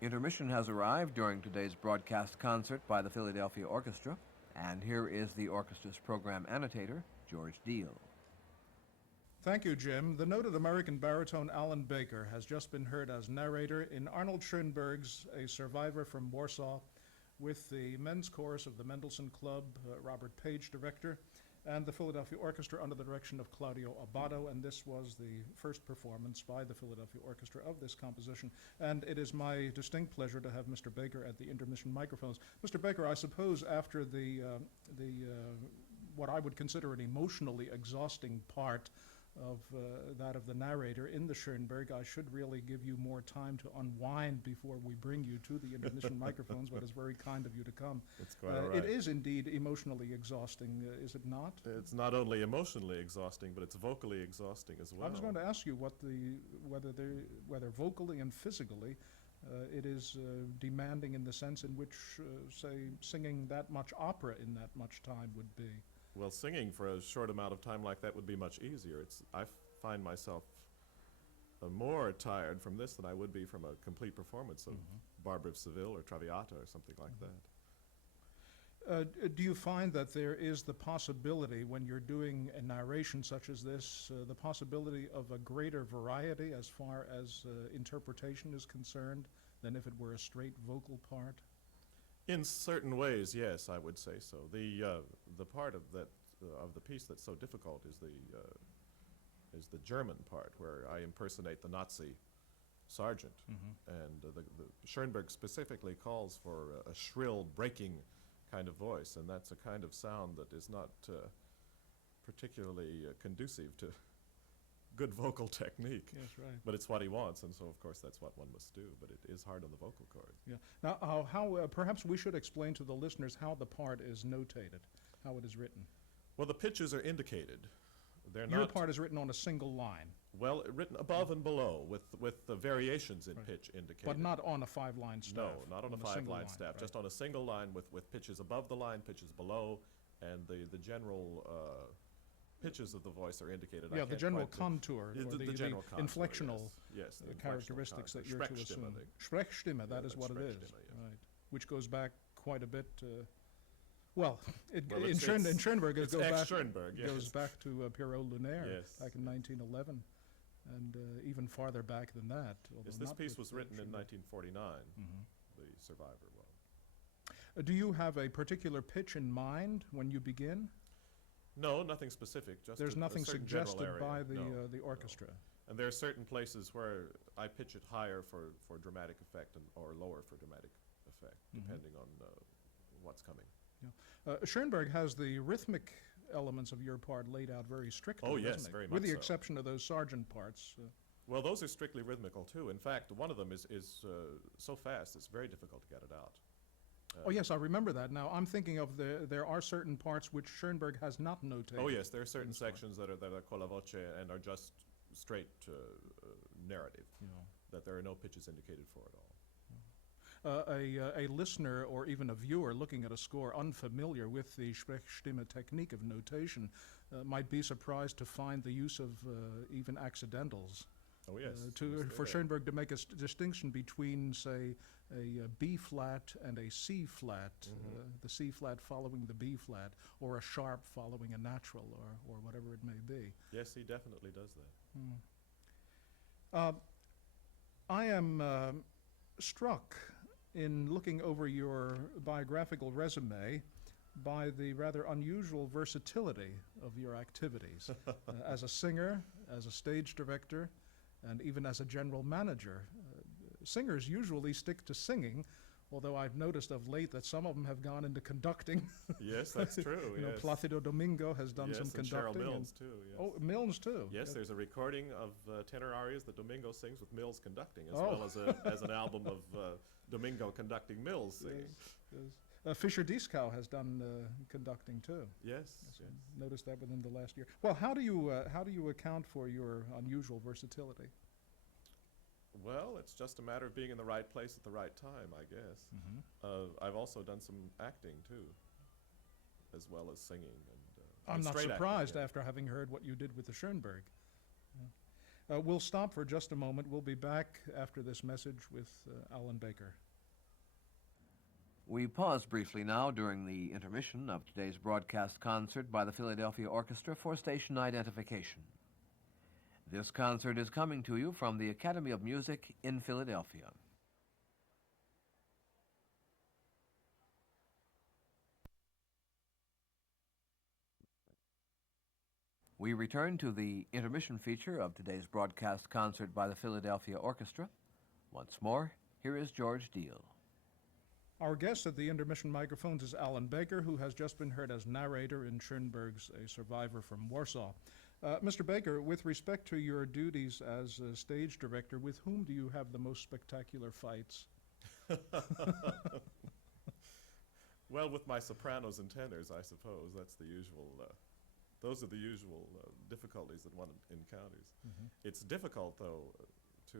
Intermission has arrived during today's broadcast concert by the Philadelphia Orchestra, and here is the orchestra's program annotator, George Deal. Thank you, Jim. The noted American baritone Alan Baker has just been heard as narrator in Arnold Schoenberg's A Survivor from Warsaw, with the men's chorus of the Mendelssohn Club, Robert Page, director, and the Philadelphia Orchestra under the direction of Claudio Abbado, and this was the first performance by the Philadelphia Orchestra of this composition. And it is my distinct pleasure to have Mr. Baker at the intermission microphones. Mr. Baker, I suppose after the what I would consider an emotionally exhausting part of that of the narrator in the Schoenberg, I should really give you more time to unwind before we bring you to the intermission microphones, but it's very kind of you to come. It's quite all right. It is indeed emotionally exhausing, is it not? It's not only emotionally exhausting, but it's vocally exhausting as well. I was going to ask you whether vocally and physically it is demanding in the sense in which, say, singing that much opera in that much time would be. Well, singing for a short amount of time like that would be much easier. I find myself more tired from this than I would be from a complete performance of Barber of Seville or Traviata or something like that. Do you find that there is the possibility, when you're doing a narration such as this, the possibility of a greater variety as far as interpretation is concerned than if it were a straight vocal part? In certain ways, yes, I would say so. The part of that of the piece that's so difficult is the German part, where I impersonate the Nazi sergeant, and the Schoenberg specifically calls for a shrill, breaking kind of voice, and that's a kind of sound that is not particularly conducive to good vocal technique. Yes, right. But it's what he wants, and so of course that's what one must do, but it is hard on the vocal cords. Yeah. Now, how perhaps we should explain to the listeners how the part is notated, how it is written. Well, the pitches are indicated. They're Your not, part is written on a single line. well, written above and below with the variations in pitch indicated. But not on a five-line staff. No, not on a single five-line line, staff, right. just on a single line with pitches above the line, pitches below, and the general pitches of the voice are indicated. Yeah, the general contour, Yeah, or the general contour, inflectional yes, the characteristics that you're to Sprechstimme, assume. Sprechstimme, that Yeah, is what it is, Sprechstimme, yes. right? Which goes back quite a bit. Well, in it's Schoenberg it it's goes back. ex-Schoenberg, yes. Goes back to Pierrot Lunaire Yes, back in 1911, and even farther back than that. Yes, this piece was written in 1949. The Survivor was. Do you have a particular pitch in mind when you begin? No, nothing specific. Just There's a nothing certain general suggested area. by No, the orchestra. no. And there are certain places where I pitch it higher for dramatic effect or lower for dramatic effect, depending on what's coming. Yeah. Schoenberg has the rhythmic elements of your part laid out very strictly. Oh, yes, doesn't he? very With much the so. exception of those sergeant parts. Well, those are strictly rhythmical too. In fact, one of them is so fast it's very difficult to get it out. Oh yes, I remember that. Now I'm thinking of there are certain parts which Schoenberg has not notated. Oh yes, there are certain sections that are con la voce and are just straight narrative, that there are no pitches indicated for at all. A listener or even a viewer looking at a score unfamiliar with the Sprechstimme technique of notation might be surprised to find the use of even accidentals. Oh yes. For Schoenberg to make a distinction between, say, a B flat and a C flat, the C flat following the B flat, or a sharp following a natural, or whatever it may be. Yes, he definitely does that. I am struck in looking over your biographical resume by the rather unusual versatility of your activities as a singer, as a stage director, and even as a general manager. Singers usually stick to singing, although I've noticed of late that some of them have gone into conducting. Yes, that's true. You know, Placido Domingo has done some conducting. And Cheryl Mills too. Yes. Oh, Mills too. Yes, there's a recording of tenor arias that Domingo sings with Mills conducting, as well as an album of Domingo conducting Mills singing. Yes. Fischer Dieskau has done conducting too. Yes. Noticed that within the last year. Well, how do you account for your unusual versatility? Well, it's just a matter of being in the right place at the right time, I guess. I've also done some acting too, as well as singing. And I'm not straight surprised acting, yeah. after having heard what you did with the Schoenberg. We'll stop for just a moment. We'll be back after this message with Alan Baker. We pause briefly now during the intermission of today's broadcast concert by the Philadelphia Orchestra for station identification. This concert is coming to you from the Academy of Music in Philadelphia. We return to the intermission feature of today's broadcast concert by the Philadelphia Orchestra. Once more, here is George Deal. Our guest at the intermission microphones is Alan Baker, who has just been heard as narrator in Schoenberg's A Survivor from Warsaw. Mr. Baker, with respect to your duties as a stage director, with whom do you have the most spectacular fights? Well, with my sopranos and tenors, I suppose. That's the usual, those are the usual difficulties that one encounters. It's difficult, though, to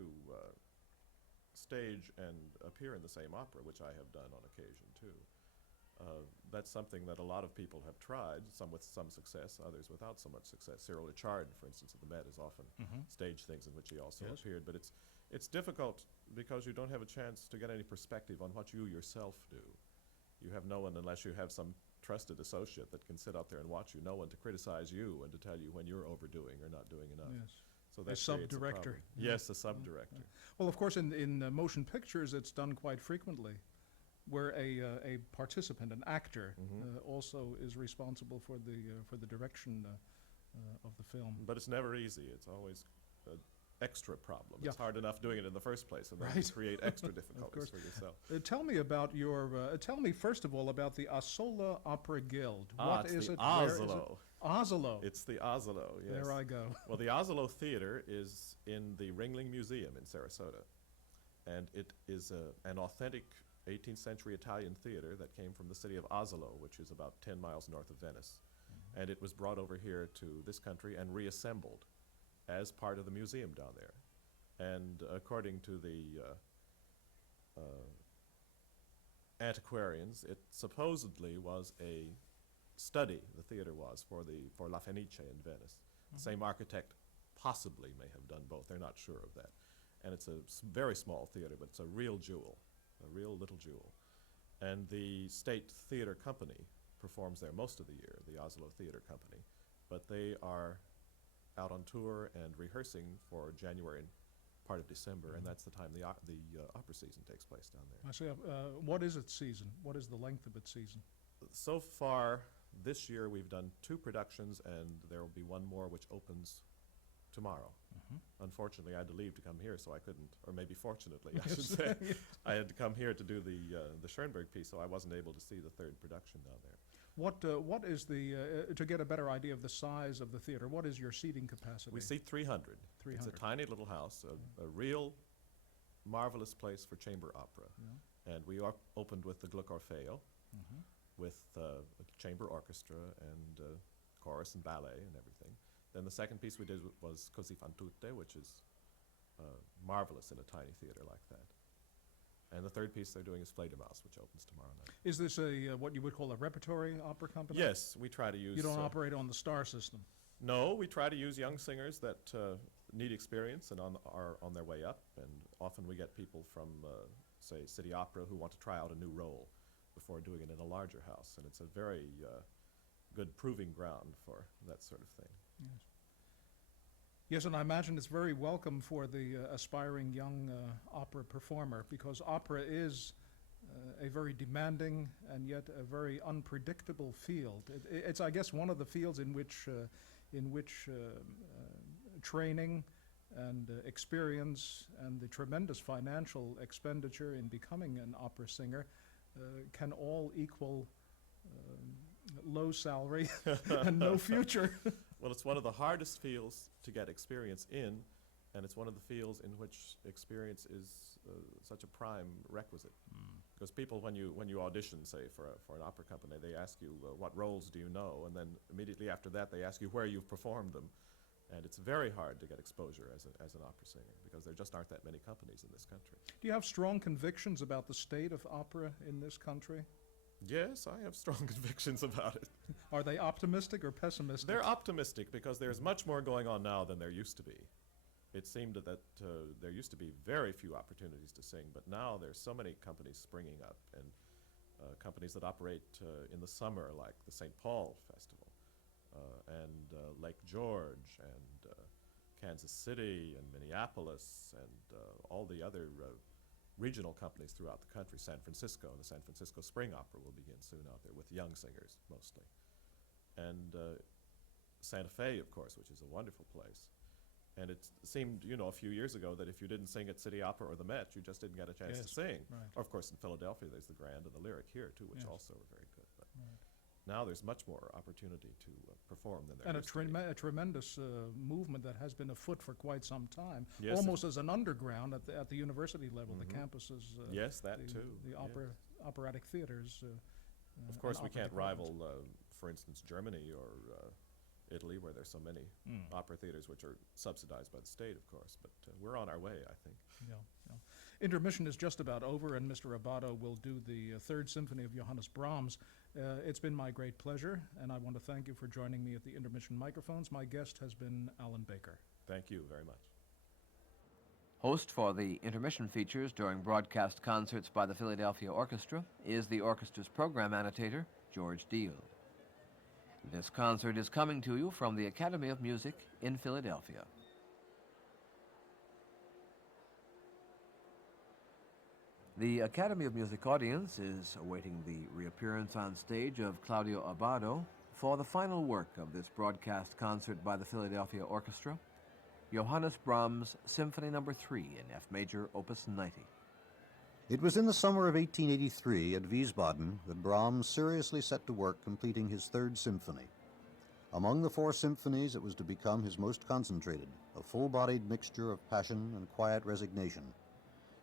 stage and appear in the same opera, which I have done on occasion, too. That's something that a lot of people have tried, some with some success, others without so much success. Cyril Richard, for instance, at the Met, has often staged things in which he also appeared, but it's difficult because you don't have a chance to get any perspective on what you yourself do. You have no one, unless you have some trusted associate that can sit out there and watch you, no one to criticize you and to tell you when you're overdoing or not doing enough. Yes. So that A sub-director. Yes, a sub-director. Well, of course, in motion pictures, it's done quite frequently, where a participant, an actor, also is responsible for the direction of the film. But it's never easy. It's always an extra problem. Yeah. It's hard enough doing it in the first place, and then Right. you create extra difficulties course. for yourself. Tell me about your. Tell me first of all about the Asola Opera Guild. What it's is the it? Where is it? Oslo. Oslo. It's the Oslo, yes. There I go. Well, the Oslo Theater is in the Ringling Museum in Sarasota, and it is an authentic 18th century Italian theater that came from the city of Oslo, which is about 10 miles north of Venice. And it was brought over here to this country and reassembled as part of the museum down there. And according to the antiquarians, it supposedly was a study, the theater was, for La Fenice in Venice. The same architect possibly may have done both. They're not sure of that. And it's a very small theater, but it's a real jewel, a real little jewel. And the State Theater Company performs there most of the year, the Oslo Theater Company. But they are out on tour and rehearsing for January and part of December, and that's the time the opera season takes place down there. I see. What is its season? What is the length of its season? So far, this year we've done 2 productions, and there will be one more which opens tomorrow. Unfortunately, I had to leave to come here, so I couldn't, or maybe fortunately, I should say. I had to come here to do the Schoenberg piece, so I wasn't able to see the 3rd production down there. What is the, to get a better idea of the size of the theater, what is your seating capacity? We seat 300. 300. It's a tiny little house, a real marvelous place for chamber opera. And we opened with the Gluck Orfeo, with a chamber orchestra and chorus and ballet and everything. Then the second piece we did was Così fan tutte, which is marvelous in a tiny theater like that. And the 3rd piece they're doing is Fledermaus, which opens tomorrow night. Is this a what you would call a repertory opera company? Yes, we try to use... You don't operate on the star system? No, we try to use young singers that need experience and are on their way up. And often we get people from, say, City Opera who want to try out a new role before doing it in a larger house. And it's a very good proving ground for that sort of thing. Yes. Yes, and I imagine it's very welcome for the aspiring young opera performer, because opera is a very demanding and yet a very unpredictable field. It's, I guess, one of the fields in which training and experience and the tremendous financial expenditure in becoming an opera singer can all equal low salary and no future. Well, it's one of the hardest fields to get experience in, and it's one of the fields in which experience is such a prime requisite. Because people, when you audition, say, for an opera company, they ask you, what roles do you know? And then immediately after that, they ask you where you've performed them. And it's very hard to get exposure as an opera singer, because there just aren't that many companies in this country. Do you have strong convictions about the state of opera in this country? Yes, I have strong convictions about it. Are they optimistic or pessimistic? They're optimistic because there's much more going on now than there used to be. it seemed that there used to be very few opportunities to sing, but now there's so many companies springing up, and companies that operate in the summer, like the St. Paul Festival, and Lake George, and Kansas City, and Minneapolis, and all the other regional companies throughout the country. San Francisco, the San Francisco Spring Opera will begin soon out there with young singers mostly. And Santa Fe, of course, which is a wonderful place. And it seemed, a few years ago that if you didn't sing at City Opera or the Met, you just didn't get a chance to sing. Right. Or, of course, in Philadelphia, there's the Grand and the Lyric here, too, which Yes. also are very good. But now there's much more opportunity to perform than there And used to be. a tremendous movement that has been afoot for quite some time, Yes, almost as an underground at the university level, the campuses. Yes, that the, too. The yes. operatic theaters. Of course, and we can't opera rival, departments. for instance, Germany or Italy, where there's so many opera theaters which are subsidized by the state, of course. But we're on our way, I think. Yeah. Intermission is just about over, and Mr. Abbado will do the Third Symphony of Johannes Brahms. It's been my great pleasure, and I want to thank you for joining me at the intermission microphones. My guest has been Alan Baker. Thank you very much. Host for the intermission features during broadcast concerts by the Philadelphia Orchestra is the orchestra's program annotator, George Deal. This concert is coming to you from the Academy of Music in Philadelphia. The Academy of Music audience is awaiting the reappearance on stage of Claudio Abbado for the final work of this broadcast concert by the Philadelphia Orchestra, Johannes Brahms Symphony No. 3 in F major, Opus 90. It was in the summer of 1883 at Wiesbaden that Brahms seriously set to work completing his Third Symphony. Among the 4 symphonies, it was to become his most concentrated, a full-bodied mixture of passion and quiet resignation.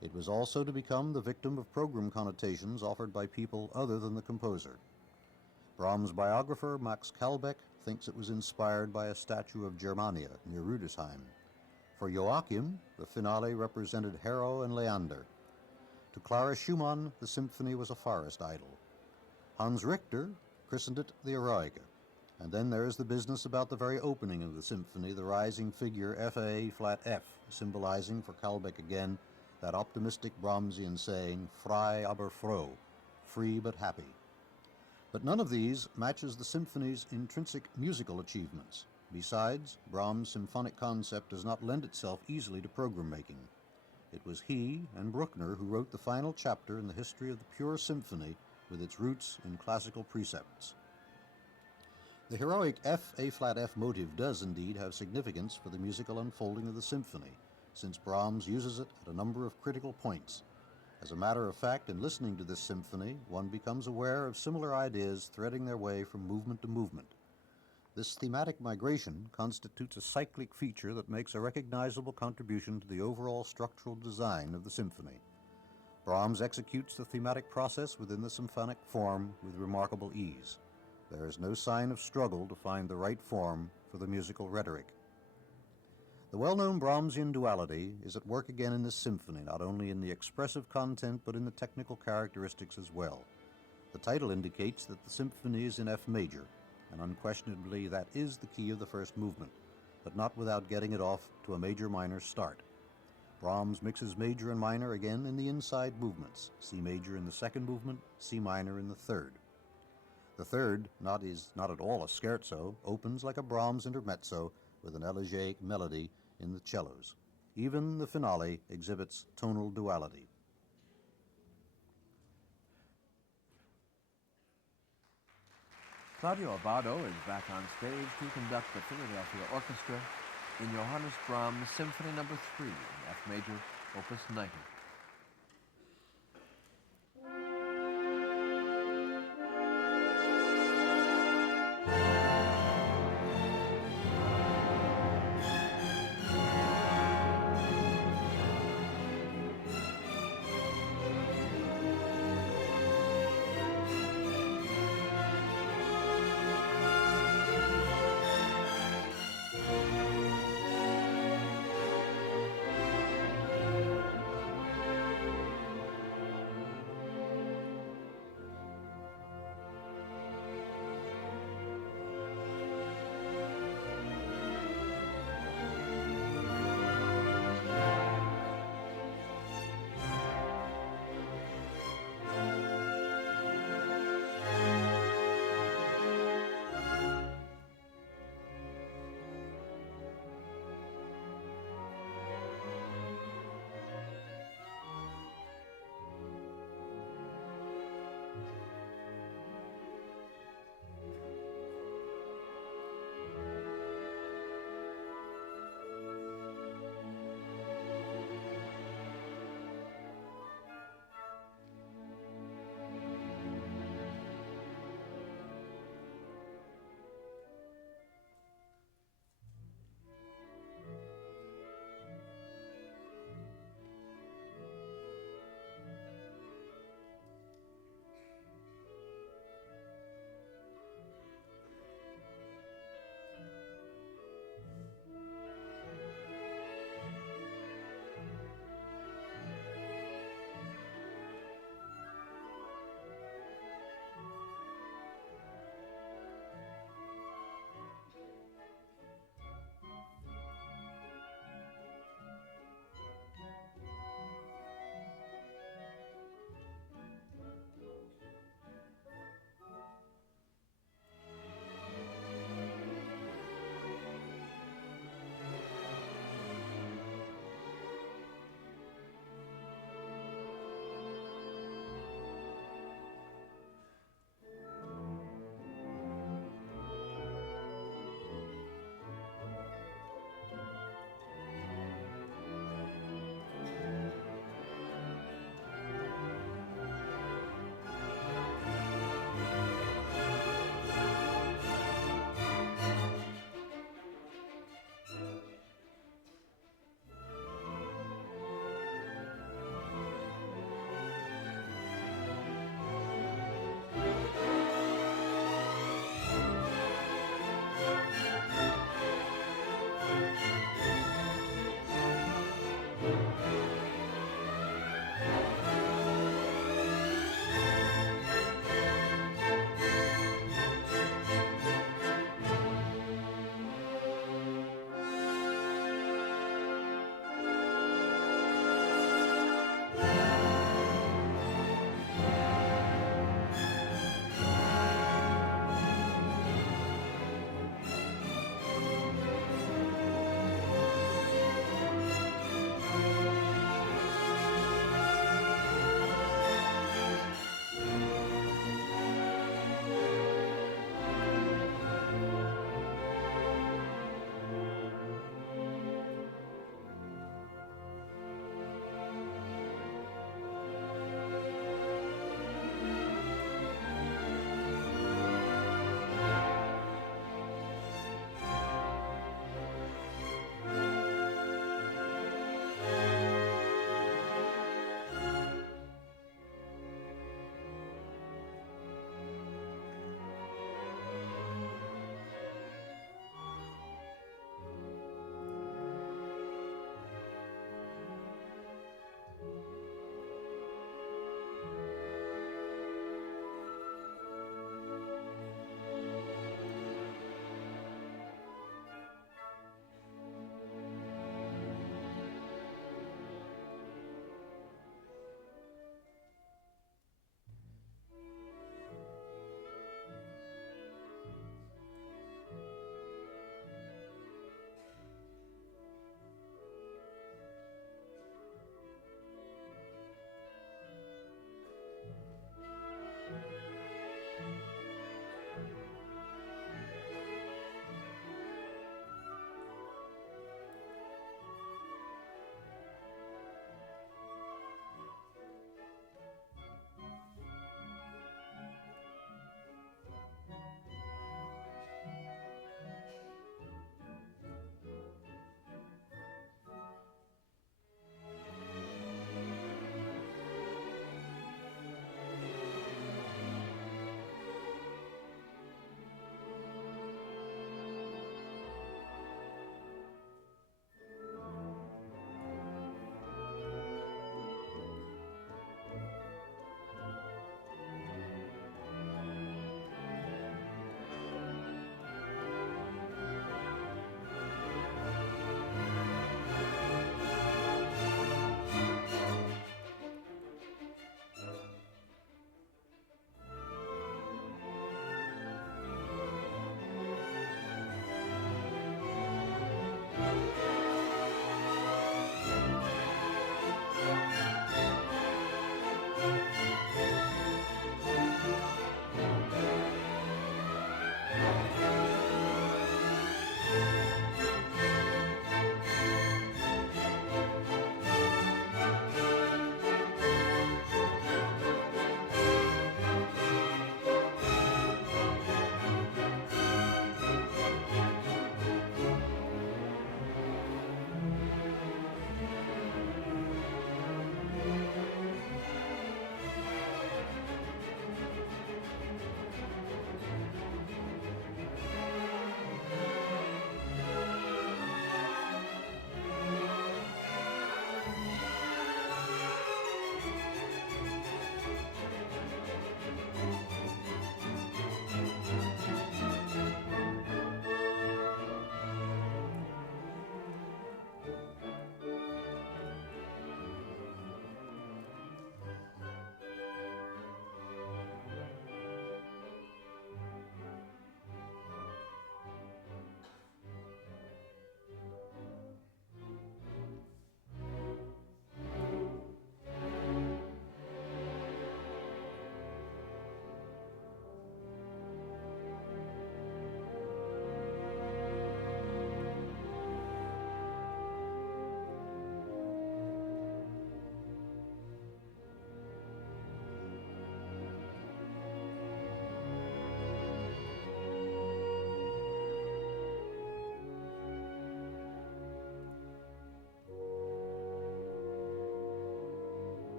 It was also to become the victim of program connotations offered by people other than the composer. Brahms' biographer, Max Kalbeck, thinks it was inspired by a statue of Germania near Rüdesheim. For Joachim, the finale represented Hero and Leander. To Clara Schumann, the symphony was a forest idyll. Hans Richter christened it the Eroica. And then there is the business about the very opening of the symphony, the rising figure F-A flat F, symbolizing for Kalbeck again that optimistic Brahmsian saying, frei aber froh, free but happy. But none of these matches the symphony's intrinsic musical achievements. Besides, Brahms' symphonic concept does not lend itself easily to program making. It was he and Bruckner who wrote the final chapter in the history of the pure symphony with its roots in classical precepts. The heroic F-A flat F motive does indeed have significance for the musical unfolding of the symphony, since Brahms uses it at a number of critical points. As a matter of fact, in listening to this symphony, one becomes aware of similar ideas threading their way from movement to movement. This thematic migration constitutes a cyclic feature that makes a recognizable contribution to the overall structural design of the symphony. Brahms executes the thematic process within the symphonic form with remarkable ease. There is no sign of struggle to find the right form for the musical rhetoric. The well-known Brahmsian duality is at work again in this symphony, not only in the expressive content but in the technical characteristics as well. The title indicates that the symphony is in F major, and unquestionably that is the key of the first movement, but not without getting it off to a major-minor start. Brahms mixes major and minor again in the inside movements, C major in the second movement, C minor in the third. The third, is not at all a scherzo, opens like a Brahms intermezzo with an elegiac melody in the cellos. Even the finale exhibits tonal duality. Claudio Abbado is back on stage to conduct the Philadelphia Orchestra in Johannes Brahms Symphony No. 3 in F major, Opus 90.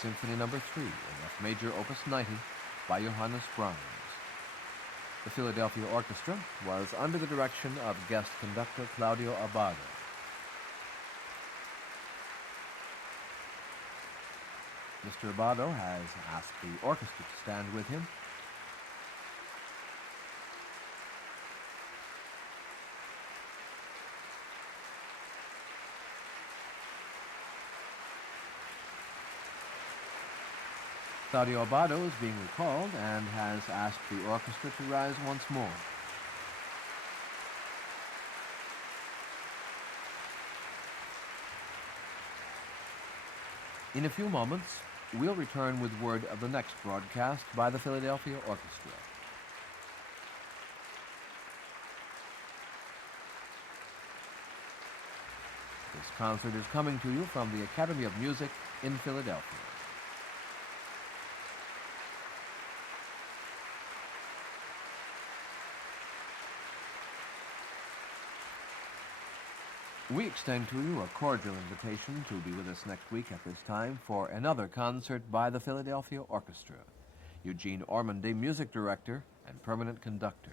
Symphony No. 3 in F major, Opus 90, by Johannes Brahms. The Philadelphia Orchestra was under the direction of guest conductor Claudio Abbado. Mr. Abbado has asked the orchestra to stand with him. Claudio Abbado is being recalled and has asked the orchestra to rise once more. In a few moments, we'll return with word of the next broadcast by the Philadelphia Orchestra. This concert is coming to you from the Academy of Music in Philadelphia. We extend to you a cordial invitation to be with us next week at this time for another concert by the Philadelphia Orchestra. Eugene Ormandy, music director and permanent conductor.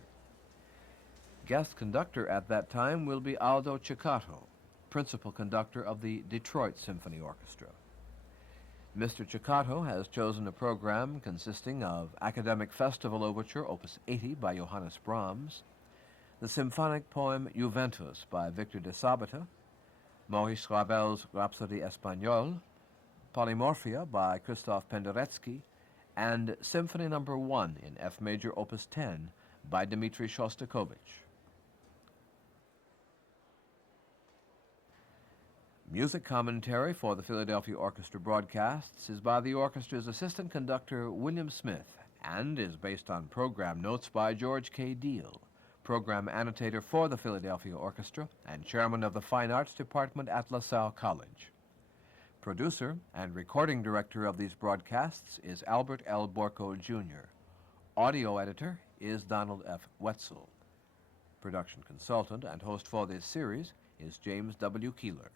Guest conductor at that time will be Aldo Ceccato, principal conductor of the Detroit Symphony Orchestra. Mr. Ceccato has chosen a program consisting of Academic Festival Overture, Opus 80 by Johannes Brahms, the symphonic poem Juventus by Victor de Sabata, Maurice Ravel's Rhapsody Espagnole, Polymorphia by Christoph Penderecki, and Symphony No. 1 in F major, Opus 10 by Dmitri Shostakovich. Music commentary for the Philadelphia Orchestra broadcasts is by the orchestra's assistant conductor William Smith and is based on program notes by George K. Deal, program annotator for the Philadelphia Orchestra and chairman of the Fine Arts Department at LaSalle College. Producer and recording director of these broadcasts is Albert L. Borco, Jr. Audio editor is Donald F. Wetzel. Production consultant and host for this series is James W. Keeler.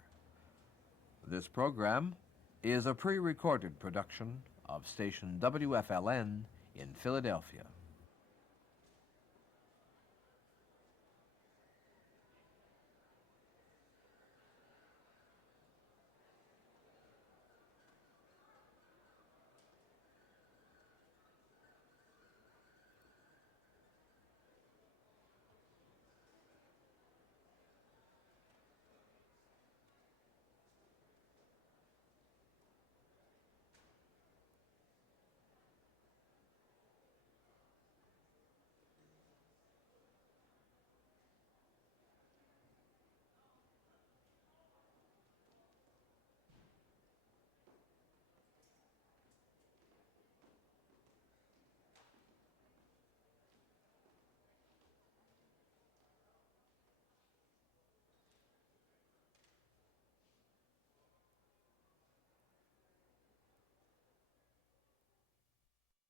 This program is a pre-recorded production of station WFLN in Philadelphia.